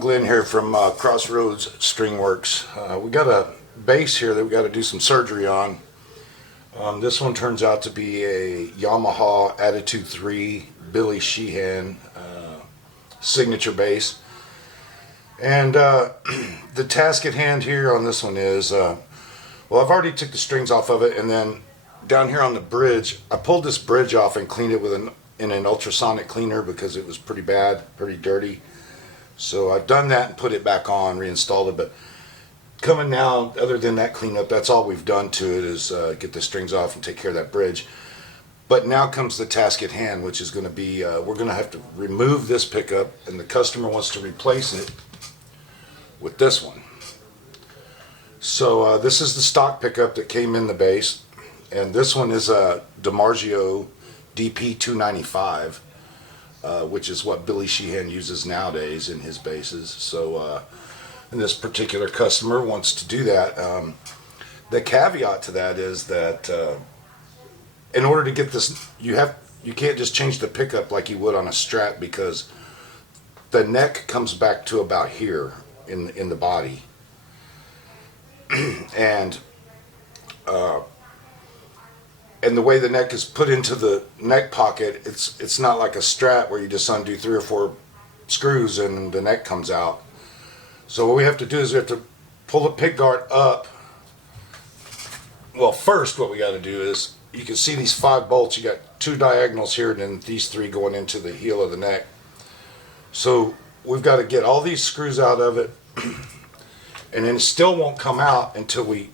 Glenn here from Crossroads Stringworks. We got a bass here that we got to do some surgery on. This one turns out to be a Yamaha Attitude 3 Billy Sheehan Signature bass. And the task at hand here on this one is, well, I've already took the strings off of it, and then down here on the bridge, I pulled this bridge off and cleaned it with in an ultrasonic cleaner because it was pretty bad, pretty dirty. So I've done that and put it back on, reinstalled it. But coming now, other than that cleanup, that's all we've done to it is get the strings off and take care of that bridge. But now comes the task at hand, which is going to be, we're going to have to remove this pickup, and the customer wants to replace it with this one. So this is the stock pickup that came in the bass, and this one is a DiMarzio DP295, which is what Billy Sheehan uses nowadays in his basses. So and this particular customer wants to do that. The caveat to that is that in order to get this, you can't just change the pickup like you would on a Strat, because the neck comes back to about here in the body, and the way the neck is put into the neck pocket, it's not like a Strat where you just undo 3 or 4 screws and the neck comes out. So what we have to do is we have to pull the pick guard up. Well, first what we got to do is, you can see these 5 bolts. You got 2 diagonals here, and then these 3 going into the heel of the neck. So we've got to get all these screws out of it, and then it still won't come out until we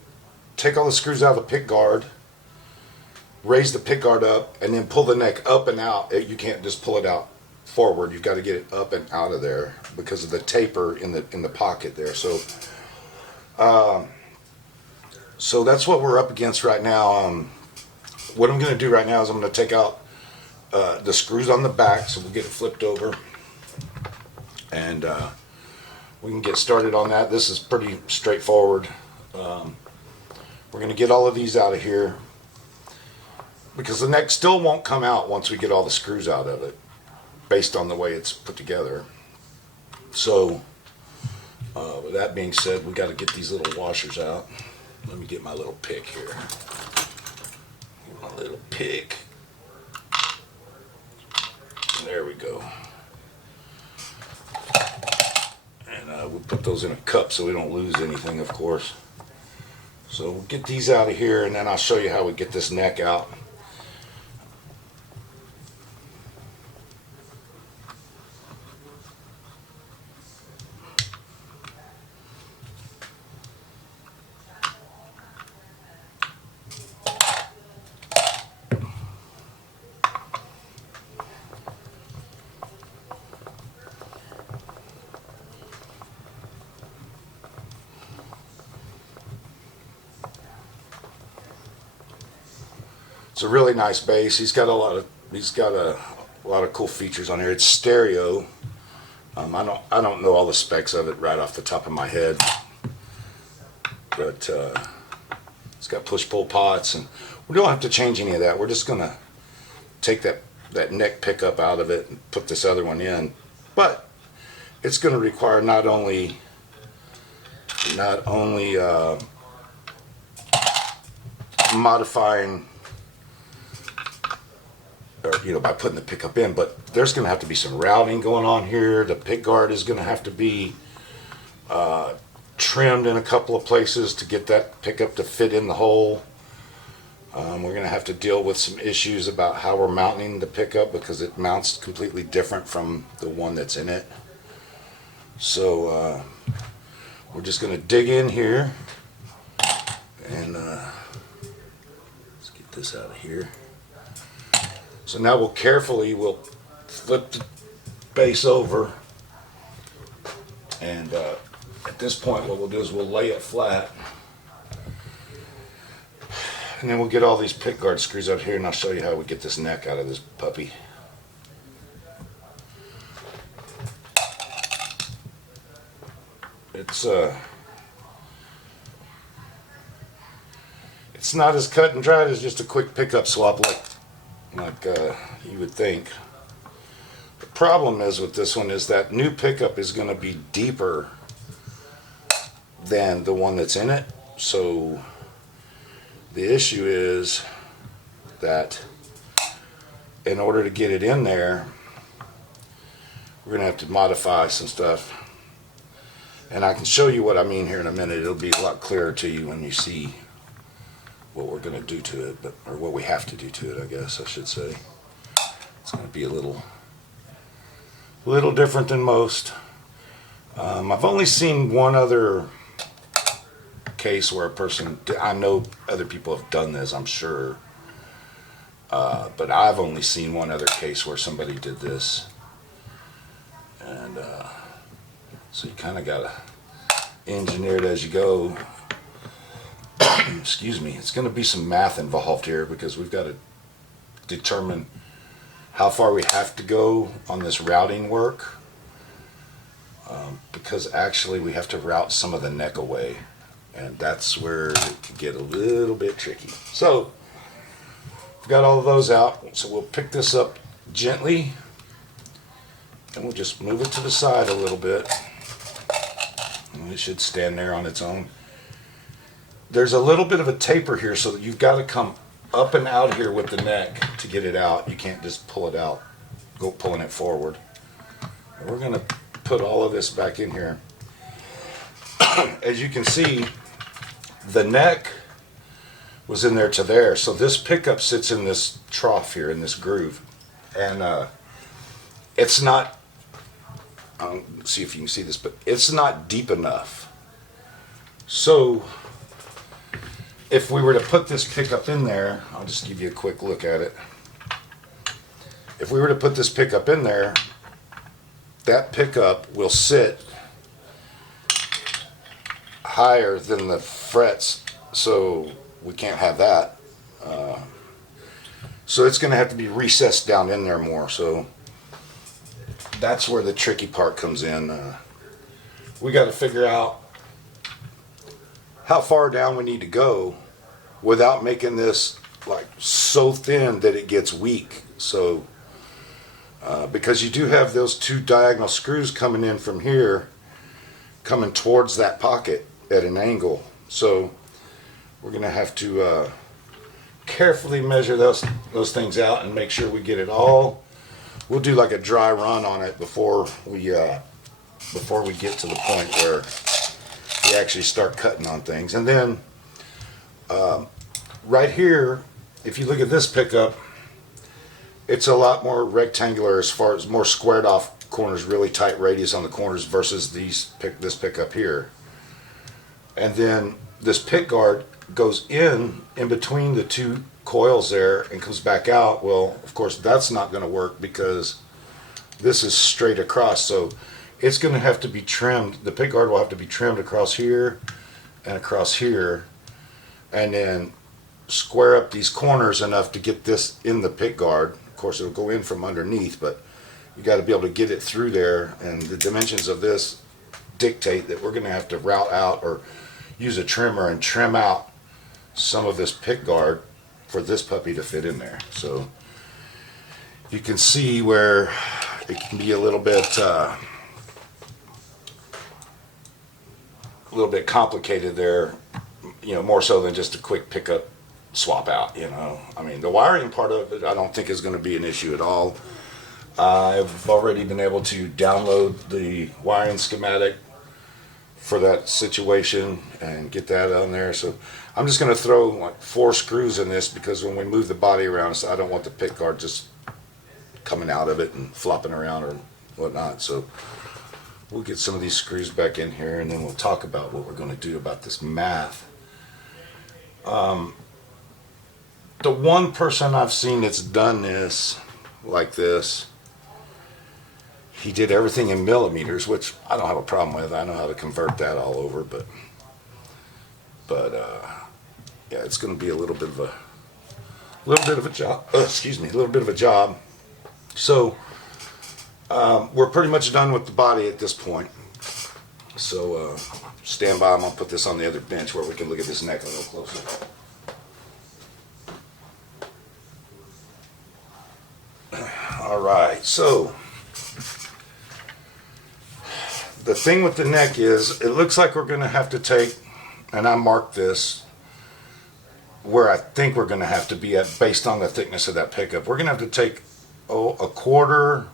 take all the screws out of the pick guard, raise the pick guard up, and then pull the neck up and out. You can't just pull it out forward. You've got to get it up and out of there because of the taper in the pocket there. So so that's what we're up against right now. What I'm going to do right now is I'm going to take out the screws on the back, so we'll get it flipped over, and we can get started on that. This is pretty straightforward. We're going to get all of these out of here, because the neck still won't come out once we get all the screws out of it, based on the way it's put together. So with that being said, we got to get these little washers out. Let me get my little pick here. Get my little pick. There we go. And we'll put those in a cup so we don't lose anything, of course. So we'll get these out of here, and then I'll show you how we get this neck out. It's a really nice bass. He's got a lot of cool features on here. It's stereo. I don't know all the specs of it right off the top of my head, but it's got push-pull pots, and we don't have to change any of that. We're just gonna take that neck pickup out of it and put this other one in. But it's gonna require not only modifying, or, by putting the pickup in, but there's going to have to be some routing going on here. The pick guard is going to have to be trimmed in a couple of places to get that pickup to fit in the hole. We're going to have to deal with some issues about how we're mounting the pickup, because it mounts completely different from the one that's in it. So we're just going to dig in here, and let's get this out of here. So now we'll flip the bass over, and at this point what we'll do is we'll lay it flat, and then we'll get all these pick guard screws out here, and I'll show you how we get this neck out of this puppy. It's not as cut and dried as just a quick pickup swap like you would think. The problem is with this one is that new pickup is going to be deeper than the one that's in it. So the issue is that in order to get it in there, we're going to have to modify some stuff. And I can show you what I mean here in a minute. It'll be a lot clearer to you when you see what we're going to do to it, or what we have to do to it, I guess I should say. It's going to be a little different than most. I've only seen one other case where a person, I know other people have done this, I'm sure, but I've only seen one other case where somebody did this. And so you kind of got to engineer it as you go. Excuse me. It's going to be some math involved here, because we've got to determine how far we have to go on this routing work, because actually we have to route some of the neck away, and that's where it could get a little bit tricky. So we've got all of those out, so we'll pick this up gently and we'll just move it to the side a little bit, and it should stand there on its own. There's a little bit of a taper here, so that you've got to come up and out here with the neck to get it out. You can't just pull it out, go pulling it forward. And we're going to put all of this back in here. As you can see, the neck was in there to there, so this pickup sits in this trough here, in this groove, and it's not, see if you can see this, but it's not deep enough. So if we were to put this pickup in there, I'll just give you a quick look at it. If we were to put this pickup in there, that pickup will sit higher than the frets, so we can't have that. So it's going to have to be recessed down in there more. So that's where the tricky part comes in. We got to figure out how far down we need to go without making this like so thin that it gets weak. So because you do have those two diagonal screws coming in from here, coming towards that pocket at an angle. So we're going to have to carefully measure those things out and make sure we get it all. We'll do like a dry run on it before we get to the point where we actually start cutting on things. And then right here, if you look at this pickup, it's a lot more rectangular as far as more squared off corners, really tight radius on the corners versus this pickup here. And then this pick guard goes in between the two coils there and comes back out. Well, of course that's not going to work because this is straight across, so it's going to have to be trimmed. The pick guard will have to be trimmed across here and across here, and then square up these corners enough to get this in the pick guard. Of course it'll go in from underneath, but you got to be able to get it through there, and the dimensions of this dictate that we're going to have to route out or use a trimmer and trim out some of this pick guard for this puppy to fit in there. So you can see where it can be a little bit complicated there, you know, more so than just a quick pickup swap out, you know. I mean, the wiring part of it I don't think is going to be an issue at all. I've already been able to download the wiring schematic for that situation and get that on there. So I'm just going to throw like 4 screws in this, because when we move the body around, so I don't want the pick guard just coming out of it and flopping around or whatnot. So we'll get some of these screws back in here, and then we'll talk about what we're going to do about this math. The one person I've seen that's done this like this, he did everything in millimeters, which I don't have a problem with. I know how to convert that all over, but yeah, it's going to be a little bit of a job. Excuse me, a little bit of a job. So we're pretty much done with the body at this point. So stand by. I'm going to put this on the other bench where we can look at this neck a little closer. All right, so the thing with the neck is, it looks like we're going to have to take, and I marked this where I think we're going to have to be at based on the thickness of that pickup. We're going to have to take a quarter,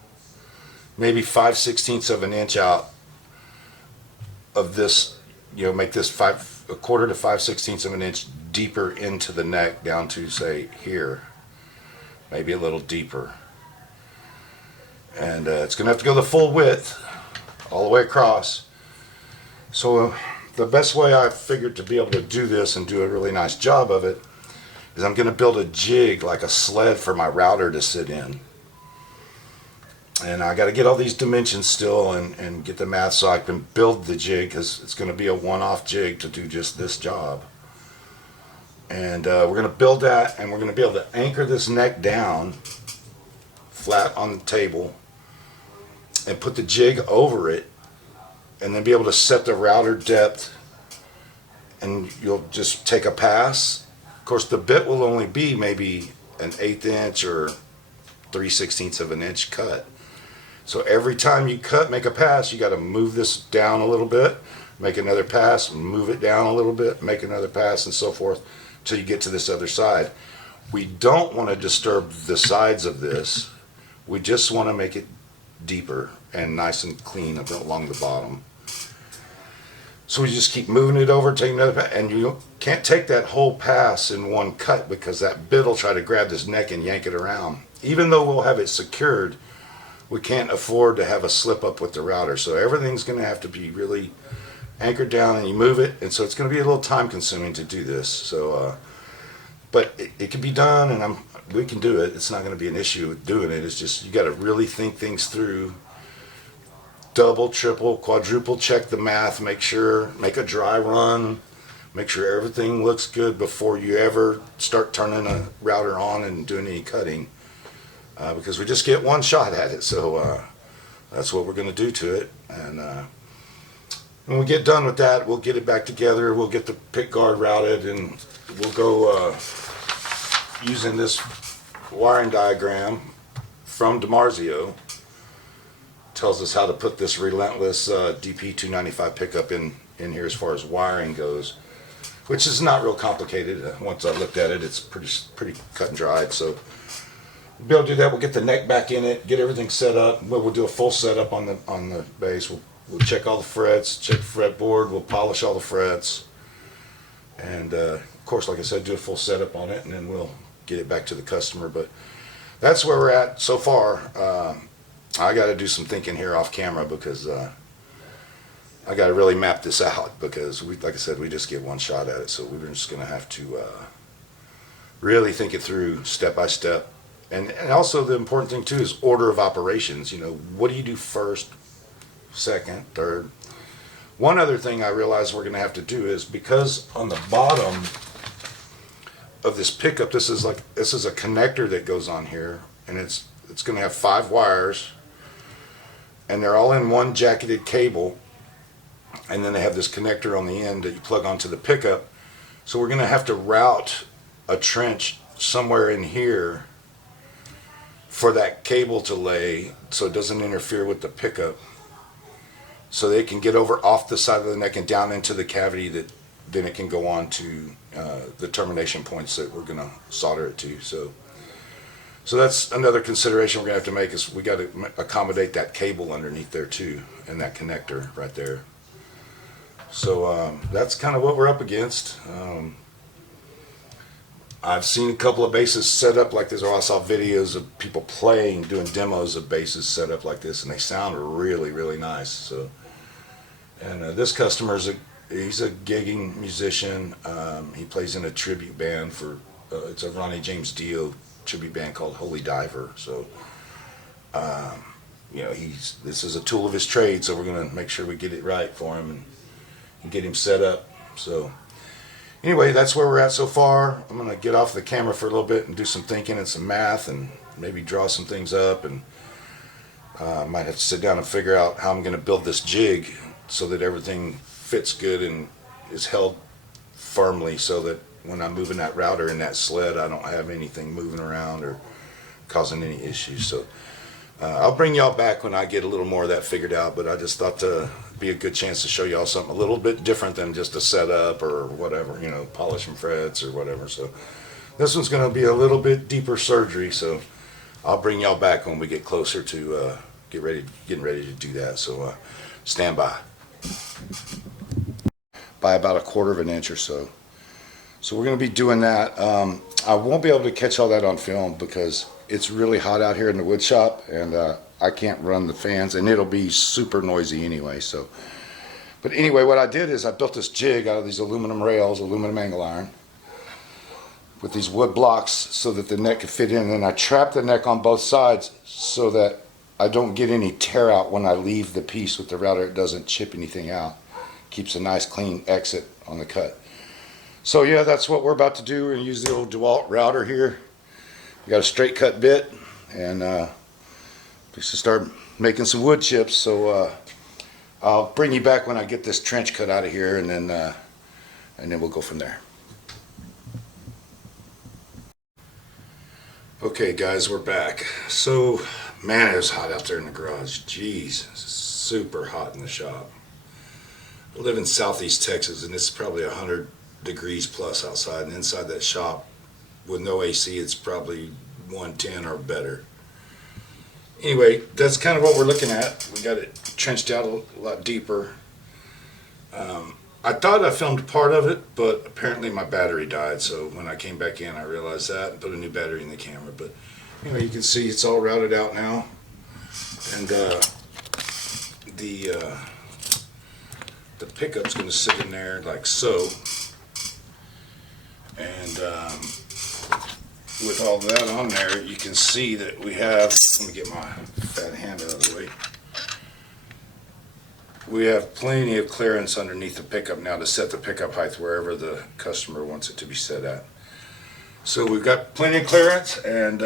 maybe 5/16 of an inch out of this, make this a quarter to 5/16 of an inch deeper into the neck, down to say here, maybe a little deeper. And it's going to have to go the full width all the way across. So the best way I figured to be able to do this and do a really nice job of it is I'm going to build a jig, like a sled, for my router to sit in. And I got to get all these dimensions still and get the math so I can build the jig, because it's going to be a one-off jig to do just this job. And we're going to build that, and we're going to be able to anchor this neck down flat on the table and put the jig over it, and then be able to set the router depth, and you'll just take a pass. Of course, the bit will only be maybe an 1/8 inch or 3/16 of an inch cut. So every time you make a pass, you got to move this down a little bit, make another pass, move it down a little bit, make another pass, and so forth till you get to this other side. We don't want to disturb the sides of this. We just want to make it deeper and nice and clean along the bottom. So we just keep moving it over, taking another pass, and you can't take that whole pass in one cut, because that bit will try to grab this neck and yank it around. Even though we'll have it secured, we can't afford to have a slip up with the router. So everything's going to have to be really anchored down, and you move it, and so it's going to be a little time consuming to do this. So, but it can be done, and we can do it. It's not going to be an issue with doing it. It's just, you got to really think things through. Double, triple, quadruple check the math, make a dry run, make sure everything looks good before you ever start turning a router on and doing any cutting, because we just get one shot at it. So that's what we're going to do to it. And when we get done with that, we'll get it back together, we'll get the pick guard routed, and we'll go using this wiring diagram from DiMarzio. Tells us how to put this Relentless DP295 pickup in here as far as wiring goes, which is not real complicated. Once I looked at it, it's pretty cut and dried. So we'll be able to do that. We'll get the neck back in it, get everything set up. We'll do a full setup on the base. We'll check all the frets, check the fretboard. We'll polish all the frets, and of course, like I said, do a full setup on it, and then we'll get it back to the customer. But that's where we're at so far. I got to do some thinking here off camera, because I got to really map this out, because like I said, we just get one shot at it. So we're just going to have to really think it through step by step. And also the important thing too is order of operations. What do you do first, second, third? One other thing I realize we're going to have to do is, because on the bottom of this pickup, this is a connector that goes on here, and it's going to have 5 wires, and they're all in one jacketed cable, and then they have this connector on the end that you plug onto the pickup. So we're going to have to route a trench somewhere in here for that cable to lay, so it doesn't interfere with the pickup, so they can get over off the side of the neck and down into the cavity, that then it can go on to the termination points that we're going to solder it to. So that's another consideration we're going to have to make, is we got to accommodate that cable underneath there too, and that connector right there. So that's kind of what we're up against. I've seen a couple of bases set up like this, or I saw videos of people doing demos of bases set up like this, and they sound really, really nice. So, and this customer he's a gigging musician. He plays in a tribute band for it's a Ronnie James Dio tribute band called Holy Diver. So this is a tool of his trade, so we're going to make sure we get it right for him and get him set up. So anyway, that's where we're at so far. I'm going to get off the camera for a little bit and do some thinking and some math, and maybe draw some things up, and I might have to sit down and figure out how I'm going to build this jig so that everything fits good and is held firmly, so that when I'm moving that router in that sled, I don't have anything moving around or causing any issues. So I'll bring y'all back when I get a little more of that figured out, but I just thought to be a good chance to show y'all something a little bit different than just a setup or whatever, you know, polishing frets or whatever. So this one's going to be a little bit deeper surgery, so I'll bring y'all back when we get closer to getting ready to do that. So stand by about a quarter of an inch or so. So we're going to be doing that. I won't be able to catch all that on film because it's really hot out here in the wood shop, and I can't run the fans, and it'll be super noisy anyway. So, but anyway, what I did is I built this jig out of these aluminum rails, aluminum angle iron, with these wood blocks so that the neck could fit in, and I trapped the neck on both sides so that I don't get any tear out when I leave the piece with the router. It doesn't chip anything out. Keeps a nice clean exit on the cut. So yeah, that's what we're about to do. We're going to use the old DeWalt router here. We got a straight cut bit, and just to start making some wood chips. So I'll bring you back when I get this trench cut out of here, and then we'll go from there. Okay guys, we're back. So man, it was hot out there in the garage. Jeez, super hot in the shop. I live in southeast Texas, and it's probably 100 degrees plus outside, and inside that shop with no AC it's probably 110 or better. Anyway, that's kind of what we're looking at. We got it trenched out a lot deeper. I thought I filmed part of it, but apparently my battery died, so when I came back in I realized that and put a new battery in the camera. But anyway, you can see it's all routed out now, and the pickup's going to sit in there like so, and with all that on there, you can see that we have, let me get my fat hand out of the way, we have plenty of clearance underneath the pickup now to set the pickup height wherever the customer wants it to be set at. So we've got plenty of clearance, and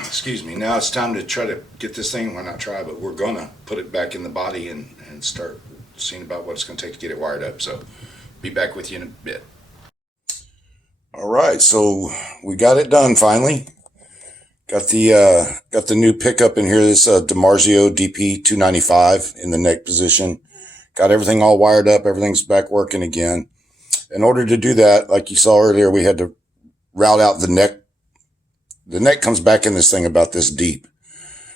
excuse me, now it's time to try to get this thing, well not try, but we're gonna put it back in the body and start seeing about what it's gonna take to get it wired up. So be back with you in a bit. All right, so we got it done finally. Got the new pickup in here, this DiMarzio DP295 in the neck position. Got everything all wired up, everything's back working again. In order to do that, like you saw earlier, we had to route out the neck. The neck comes back in this thing about this deep.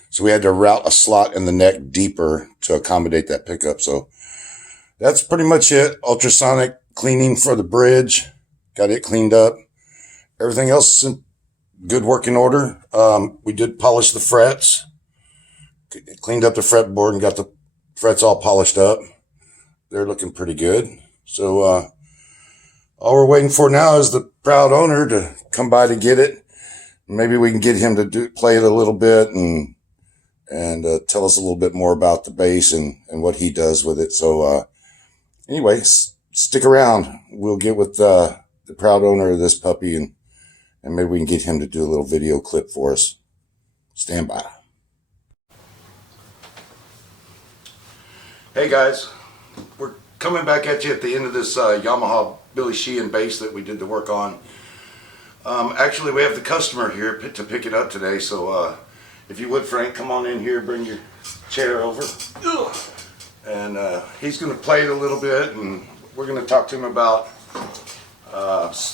So we had to route a slot in the neck deeper to accommodate that pickup. So that's pretty much it. Ultrasonic cleaning for the bridge. Got it cleaned up. Everything else is in good working order. We did polish the frets. Cleaned up the fretboard and got the frets all polished up. They're looking pretty good. So all we're waiting for now is the proud owner to come by to get it. Maybe we can get him to play it a little bit and tell us a little bit more about the bass and what he does with it. So anyway, stick around. We'll get with the proud owner of this puppy, and maybe we can get him to do a little video clip for us. Stand by. Hey guys, we're coming back at you at the end of this Yamaha Billy Sheehan bass that we did the work on. Actually, we have the customer here to pick it up today, so if you would, Frank, come on in here, bring your chair over. And he's going to play it a little bit, and we're going to talk to him about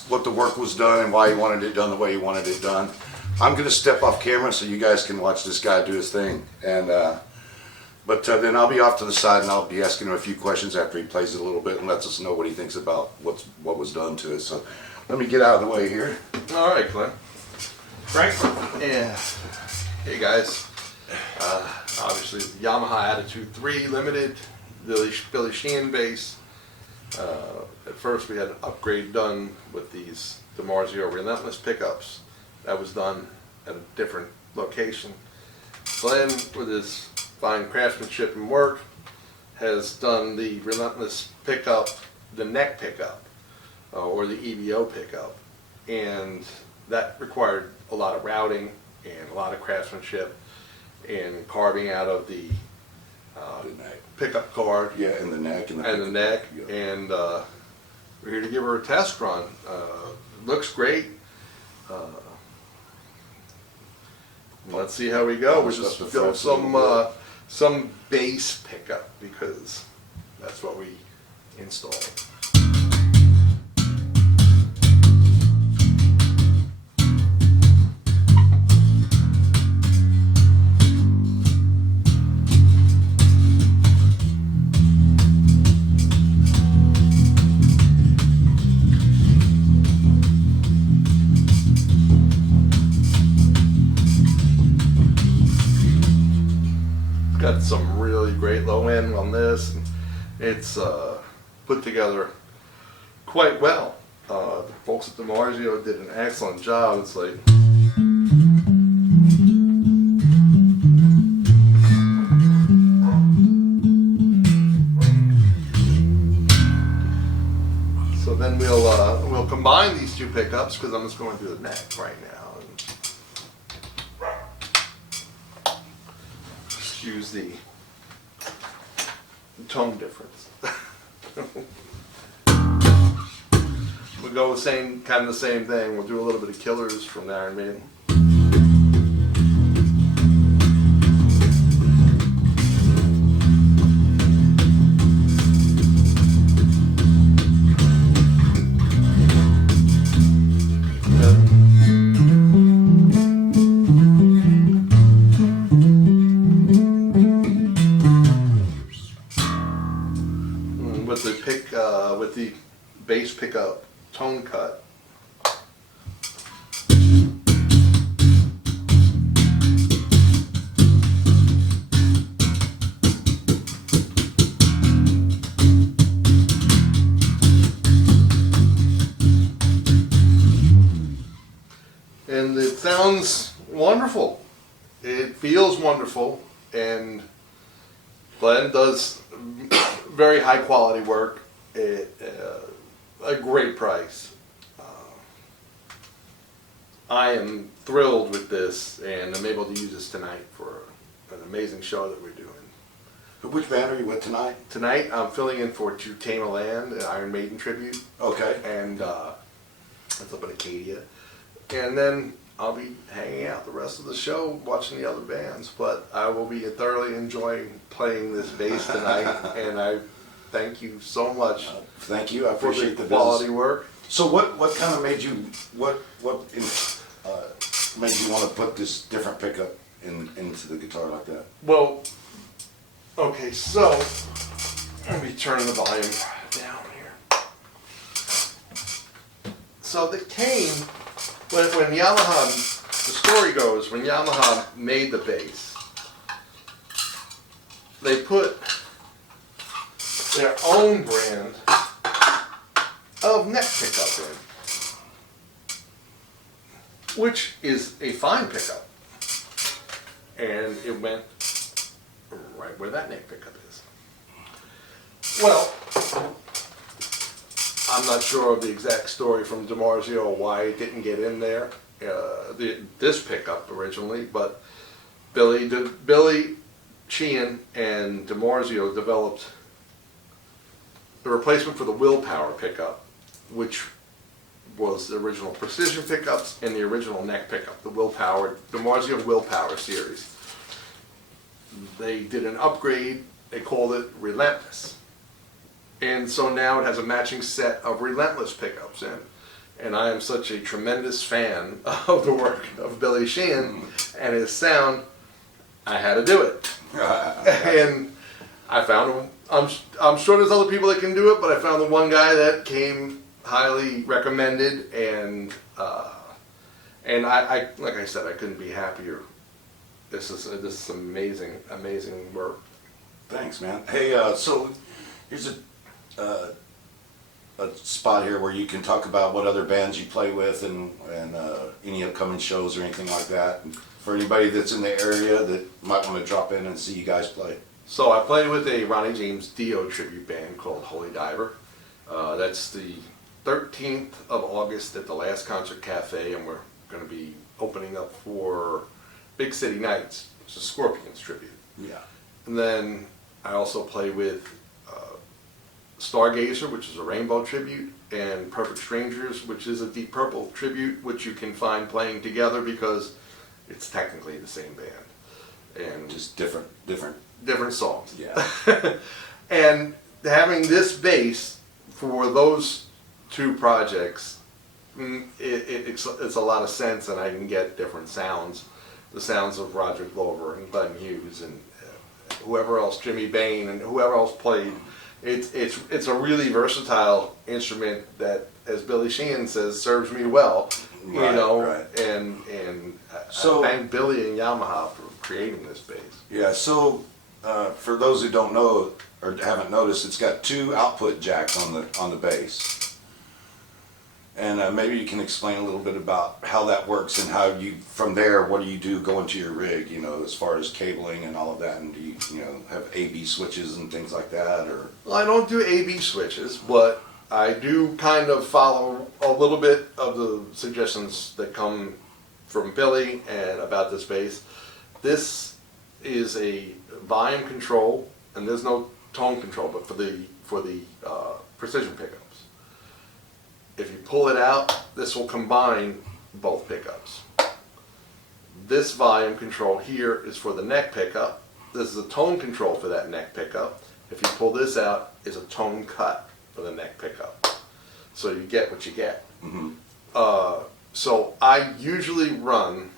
what the work was done and why he wanted it done the way he wanted it done. I'm going to step off camera so you guys can watch this guy do his thing, and but then I'll be off to the side and I'll be asking him a few questions after he plays it a little bit and lets us know what he thinks about what was done to it. So let me get out of the way here. All right, Clint. Frank? Yeah. Hey guys. Obviously, the Yamaha Attitude 3 Limited, Billy Sheehan bass. At first, we had an upgrade done with these DiMarzio Relentless pickups. That was done at a different location. Glenn, with his fine craftsmanship and work, has done the Relentless pickup, the neck pickup, or the EVO pickup, and that required a lot of routing and a lot of craftsmanship and carving out of the pickup card. Yeah, and the neck. And the neck. Yeah. And we're here to give her a test run. Looks great. Let's see how we go. We're just doing some some bass pickup, because that's what we installed. Got some really great low end on this. It's put together quite well. The folks at DiMarzio did an excellent job. It's like so. Then we'll combine these two pickups, because I'm just going through the neck right now. Use the tone difference. We'll go kind of the same thing. We'll do a little bit of Killers from the Iron Maiden. With the bass pickup tone cut. And it sounds wonderful. It feels wonderful, and Glenn does very high quality work at a great price. I am thrilled with this, and I'm able to use this tonight for an amazing show that we're doing. Which band are you with tonight? Tonight I'm filling in for To Tame a Land, an Iron Maiden tribute. Okay. And that's up in Acadia. And then I'll be hanging out the rest of the show watching the other bands. But I will be thoroughly enjoying playing this bass tonight, and I thank you so much. Thank you. I appreciate the quality work. So what kind of made you made you want to put this different pickup into the guitar like that? Well, okay, so let me turn the volume down here. So they came when Yamaha. The story goes, when Yamaha made the bass, they put their own brand of neck pickup in, which is a fine pickup, and it went right where that neck pickup is. Well, I'm not sure of the exact story from DiMarzio why it didn't get in there, this pickup originally, but Billy Sheehan and DiMarzio developed the replacement for the Willpower pickup, which was the original Precision pickups and the original neck pickup, the DiMarzio Willpower series. They did an upgrade, they called it Relentless. And so now it has a matching set of Relentless pickups in. And I am such a tremendous fan of the work of Billy Sheehan and his sound, I had to do it. And I found, I'm sure there's other people that can do it, but I found the one guy that came highly recommended, and I like I said, I couldn't be happier. This is amazing work. Thanks, man. Hey, so here's a spot here where you can talk about what other bands you play with and any upcoming shows or anything like that. And for anybody that's in the area that might want to drop in and see you guys play. So I play with a Ronnie James Dio tribute band called Holy Diver. That's the 13th of August at the Last Concert Cafe, and we're going to be opening up for Big City Nights. It's a Scorpions tribute. Yeah. And then I also play with Stargazer, which is a Rainbow tribute, and Perfect Strangers, which is a Deep Purple tribute, which you can find playing together because it's technically the same band. And just different different songs. Yeah. And having this bass for those two projects, it's a lot of sense, and I can get different sounds. The sounds of Roger Glover and Glenn Hughes and whoever else, Jimmy Bain and whoever else played. It's a really versatile instrument that, as Billy Sheehan says, serves me well. You Right, know, right. and So- I thank Billy and Yamaha for creating this bass. Yeah, so for those who don't know or haven't noticed, it's got two output jacks on the bass. And maybe you can explain a little bit about how that works and how you, from there, what do you do go into your rig, you know, as far as cabling and all of that, and do you know, have A/B switches and things like that, or? Well, I don't do A/B switches, but I do kind of follow a little bit of the suggestions that come from Billy and about this bass. This is a volume control, and there's no tone control, but for the precision pickups. If you pull it out, this will combine both pickups. This volume control here is for the neck pickup. This is a tone control for that neck pickup. If you pull this out, is a tone cut for the neck pickup. So you get what you get. Mm-hmm. So I usually run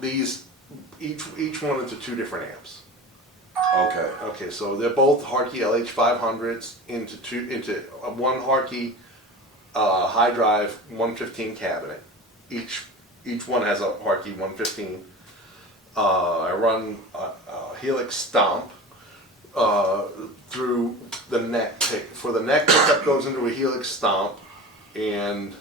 these each one into two different amps. Okay. Okay, so they're both Hartke LH500s into one Hartke high drive 115 cabinet. Each one has a Hartke 115. I run a Helix Stomp through the neck pick. For the neck pickup goes into a Helix Stomp, and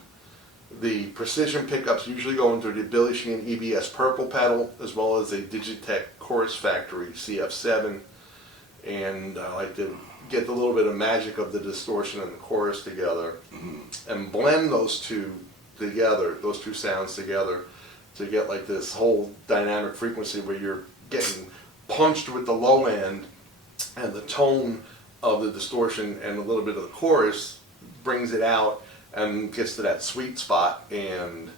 the precision pickups usually go into the Billy Sheehan EBS purple pedal, as well as a Digitech Chorus Factory CF7. And I like to get the little bit of magic of the distortion and the chorus together, and blend those two together, those two sounds together, to get like this whole dynamic frequency where you're getting punched with the low end, and the tone of the distortion and a little bit of the chorus brings it out and gets to that sweet spot. And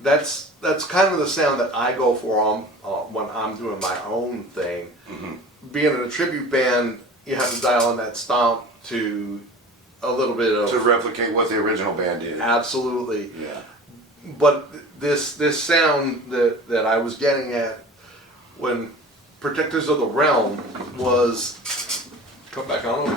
that's kind of the sound that I go for when I'm doing my own thing. Mm-hmm. Being in a tribute band, you have to dial in that stomp to a little bit of To replicate what the original band did. absolutely. Yeah. But this sound that I was getting at when Protectors of the Realm was, come back on over.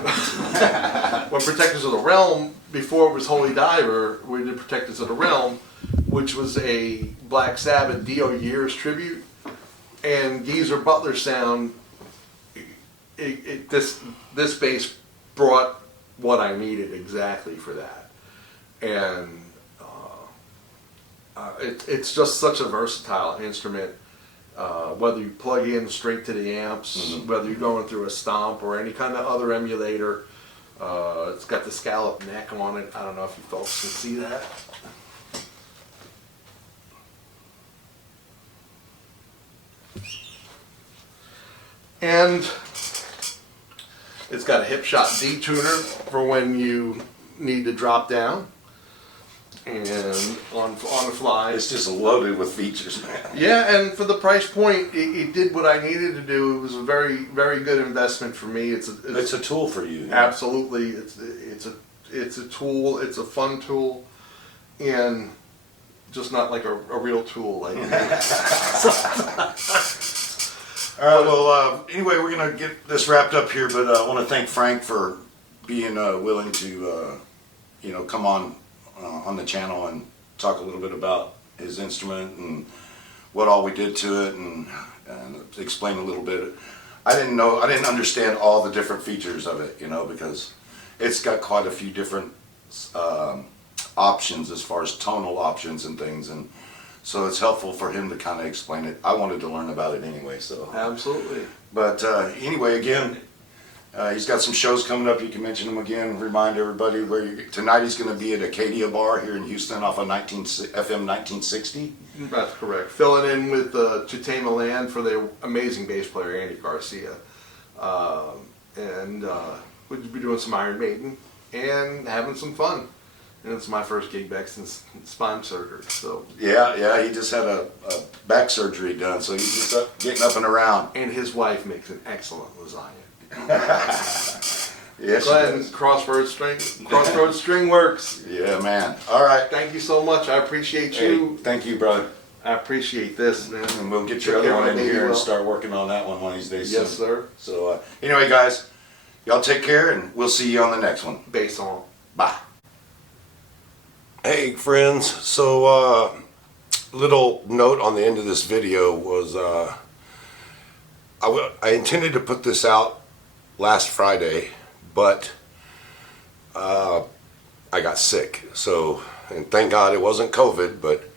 When Protectors of the Realm, before it was Holy Diver, we did Protectors of the Realm, which was a Black Sabbath Dio Years tribute, and Geezer Butler sound. This bass brought what I needed exactly for that, and it's just such a versatile instrument. Whether you plug in straight to the amps, whether you're going through a Stomp or any kind of other emulator, it's got the scallop neck on it. I don't know if you folks can see that. And it's got a hip shot detuner for when you need to drop down and on the fly. It's just loaded with features, man. Yeah, and for the price point, it did what I needed to do. It was a very, very good investment for me. It's It's a tool for you. absolutely it's a tool. It's a fun tool, and just not like a real tool. Like All right, well, anyway, we're going to get this wrapped up here, but I want to thank Frank for being willing to, come on the channel and talk a little bit about his instrument and what all we did to it, and explain a little bit. I didn't understand all the different features of it, because it's got quite a few different options as far as tonal options and things, and so it's helpful for him to kind of explain it. I wanted to learn about it anyway, so. absolutely. But anyway, again, he's got some shows coming up. You can mention them again. Remind everybody where tonight he's going to be at Acadia Bar here in Houston off of FM 1960. That's correct. Filling in with To Tame a Land for their amazing bass player Andy Garcia, and we'll be doing some Iron Maiden and having some fun. And it's my first gig back since spine surgery. So Yeah, he just had a back surgery done, so he's just getting up and around. and his wife makes an excellent lasagna. Yes, Glad Crossroads String Works. Yeah, man. All right. Thank you so much. I appreciate you. Hey, thank you, brother. I appreciate this, man. And we'll get Take your other care of one my in baby here and well. start working on that one of these days. Yes, soon. sir. So anyway, guys, y'all take care, and we'll see you on the next one. Bass on. Bye. Hey friends, so little note on the end of this video was I intended to put this out last Friday, but I got sick. So, and thank God it wasn't COVID, but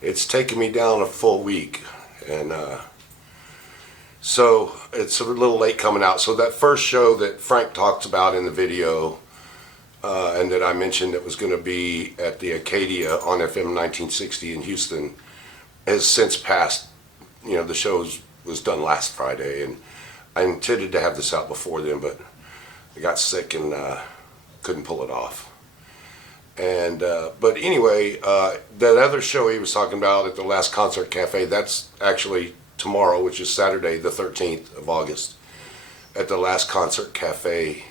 it's taken me down a full week, and so it's a little late coming out. So that first show that Frank talked about in the video, and that I mentioned that was going to be at the Acadia on FM 1960 in Houston, has since passed. You know, the show was done last Friday, and I intended to have this out before then, but I got sick and couldn't pull it off. And but anyway, that other show he was talking about at the Last Concert Cafe, that's actually tomorrow, which is Saturday the 13th of August, at the Last Concert Cafe,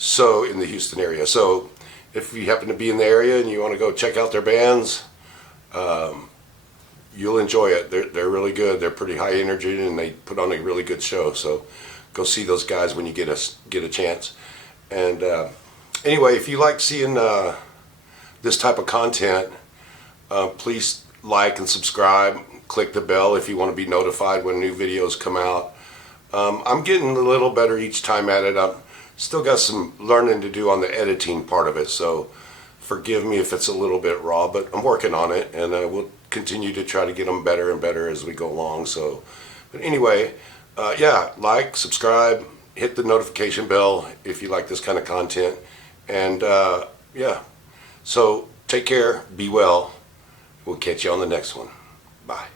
so in the Houston area. So if you happen to be in the area and you want to go check out their bands, you'll enjoy it. They're really good. They're pretty high energy, and they put on a really good show. So go see those guys when you get a chance. And anyway, if you like seeing this type of content, please like and subscribe. Click the bell if you want to be notified when new videos come out. I'm getting a little better each time at it. I'm still got some learning to do on the editing part of it, so forgive me if it's a little bit raw, but I'm working on it, and we'll continue to try to get them better and better as we go along. So, but anyway, yeah, like, subscribe, hit the notification bell if you like this kind of content, and yeah, so take care, be well. We'll catch you on the next one. Bye.